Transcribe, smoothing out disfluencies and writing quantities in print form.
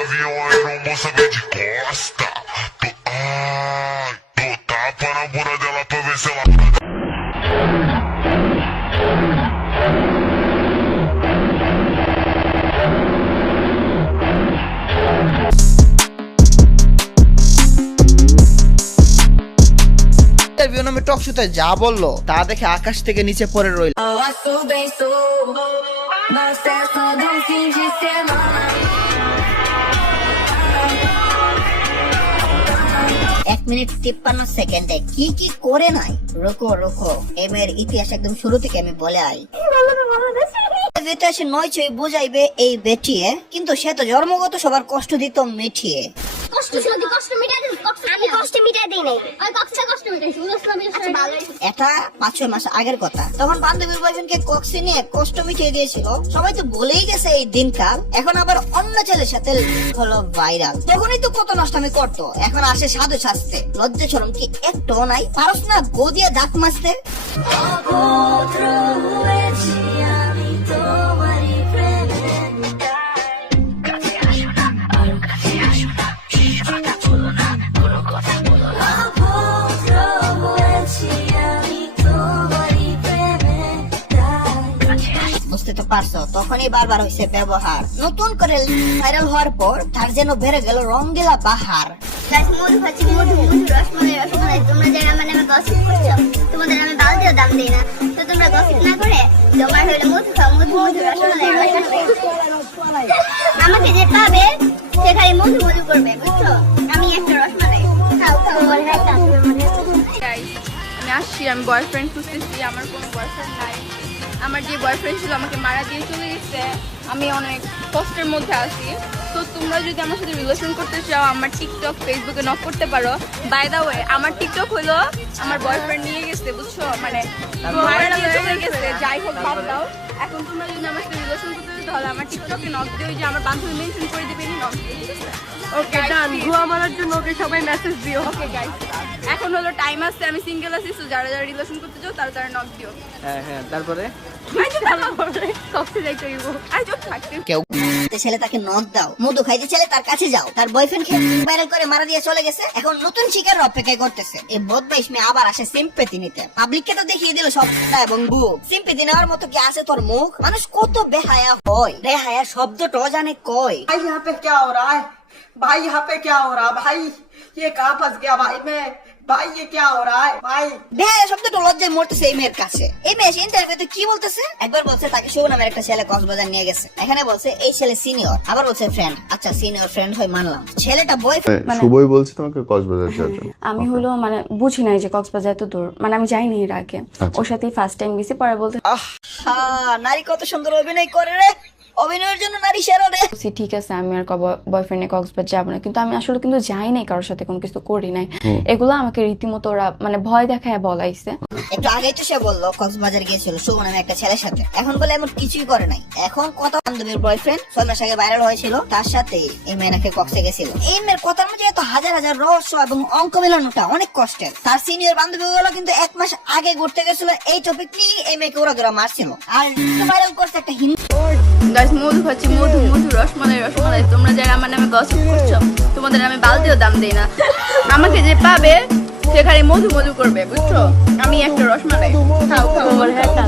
avião aí não vou saber de costa. Tô tapa na bunda dela pra ver se ela. নামে টক শোতে যা বললো তা দেখে আকাশ থেকে নিচে পড়ে রইল। এক মিনিট 53 সেকেন্ডে কি কি করে নাই। রোকো রোকো, এর ইতিহাস একদম শুরু থেকে আমি বলে আই। ইতিহাসে নয় ছয় বুঝাইবে এই বেটিয়ে, কিন্তু সে তো জন্মগত সবার কষ্ট দিত মিঠিয়ে। এটা 5-6 মাস আগের কথা। তখন বান্ধবীর বয়ফ্রেন্ডকে কক্সে নিয়ে কষ্ট মিটিয়ে দিয়েছিল। সবাই তো বলেই গেছে এই দিনকাল। এখন আবার অন্য ছেলের সাথে হলো ভাইরাল। তখনই তো কত নষ্টামি করতো, এখন আসে সাধু শাস্তে। লজ্জা শরম কি একটু নাই? পারস না গো দিয়ে দাঁত মাজতে? বুঝতে তো পারছো, তখনই বারবার হয়েছে ব্যবহার। নতুন করে ভাইরাল হওয়ার পর তার যেন বেড়ে গেল রঙ্গিলা বাহার। তোমরা যারা আমার নামে গসিপ করছো, তোমাদের আমি বালতিও দাম দিই না। তো তোমরা গসিপ না করে তোমার হইলো মধু খাও, মধু মধু রসমালাই রসমালাই। আমাকে যে পাবে সে খালি মধু মধু করবে, বুঝছো? আমি একটা রসমালাই খাও খাও বলে একটা। আমি আসছি, আমি বয়ফ্রেন্ড খুঁজতেছি। আমার কোনো বয়ফ্রেন্ড নাই। আমার যে বয়ফ্রেন্ড ছিল আমাকে মারা দিয়ে চলে গেছে। আমি অনেক কষ্টের মধ্যে আছি। তো তোমরা যদি আমার সাথে রিলেশন করতে চাও, আমার টিকটক ফেসবুকে নক করতে পারো। বাই দা ওয়ে, আমার টিকটক হলো আমার বয়ফ্রেন্ড নিয়ে গেছে, বুঝছো? মানে মারা দিয়ে চলে গেছে। যাই হোক, বাদ দাও। এখন তোমরা যদি আমার সাথে রিলেশন করতে চাও তাহলে আমার টিকটকে নক দিও, যে আমার বান্ধবী মেনশন করে দিবে, নক দিও, ঠিক আছে? ওকে ডান। গুয়া মারার জন্য ওকে সবাই মেসেজ দিও। ওকে গাইস, এখন হলো টাইম আছে, আমি সিঙ্গেল আছি। সো যারা যারা রিলেশন করতে চাও তারা তারা নক দিও। হ্যাঁ, তারপরে ছেলে তাকে নক দাও, মধু খাইতে ছেলে তার কাছে যাও। তার বয়ফ্রেন্ড ভাইরাল করে মারা দিয়ে চলে গেছে। এখন নতুন শিকার অপেক্ষা করতেছে। এই বদমাইশ মেয়ে আবার আসে সিম্পেথি নিতে। পাবলিককে তো দেখিয়ে দিল সব এবং বুক। সিম্পেথি নেওয়ার মতো কি আছে তোর মুখ? মানুষ কত বেহায়া হয়। বেহায়া শব্দটাও জানে কয়। भाई यहाँ पे क्या हो रहा है? भाई यहाँ पे क्या हो रहा है? भाई ये कहाँ फंस गया भाई मैं? भाई ये क्या हो रहा है भाई? বেহায়া শব্দটা লজ্জায় মরতেছে এই মেয়ের কাছে। এই মেয়ে ইন্টারভিউতে কি বলতেছে? একবার বলছে তাকে শুভ নামের একটা ছেলে কক্সবাজার নিয়ে গেছে। এখানে বলছে এই ছেলে সিনিয়র, আবার বলছে ফ্রেন্ড। আচ্ছা, সিনিয়র ফ্রেন্ড হয় মানলাম, ছেলেটা বয়ফ্রেন্ড। শুভই বলছে তোমাকে কক্সবাজার যাওয়ার জন্য। আমি হলো মানে বুঝি নাই যে কক্সবাজার এত দূর, মানে আমি যাইনি এর আগে। ওর সাথেই ফার্স্ট টাইম গেছি। পরে বলতে নারী কত সুন্দর অভিনয় করে রে, অভিনয়ের জন্য নারী সেরা রে। ঠিক আছে, আমি আর বয়ফ্রেন্ডে কক্সবাজার যাবো না, কিন্তু আমি আসলে কিন্তু যাই নাই, কারোর সাথে কোনো কিছু করি নাই। এগুলো আমাকে রীতিমতো ওরা মানে ভয় দেখায় বলাইছে। একটু আগেই তো সে বললো কক্সবাজার গিয়েছিল শুভ নামে একটা ছেলের সাথে। এখন বলে এমন কিছুই করে নাই। এখন কত বান্ধবীর বয়ফ্রেন্ড 6 মাস আগে ভাইরাল হয়েছিল, তার সাথে এই মেয়ে নাকি কক্সে গেছিল। এই মেয়ের কথার মধ্যে এত হাজার হাজার রহস্য এবং অঙ্ক মেলানোটা অনেক কষ্টের। তার সিনিয়র বান্ধবী গুলো কিন্তু 1 মাস আগে ঘুরতে গেছিল এই টপিক নিয়ে। এই মেয়েকে ওরা ধরা মারছিল আর ভাইরাল করছে একটা হিন্দু। গাইস, মধু খাচ্ছি, মধু মধু রসমালাই রসমালাই। তোমরা যারা আমার নামে গসিপ করছো, তোমাদের আমি বালতিও দাম দিই না। আমাকে যে পাবে সে খালি মধু মধু করবে, বুঝছো? আমি একটা রসমালাই খাও খাও বলে একটা।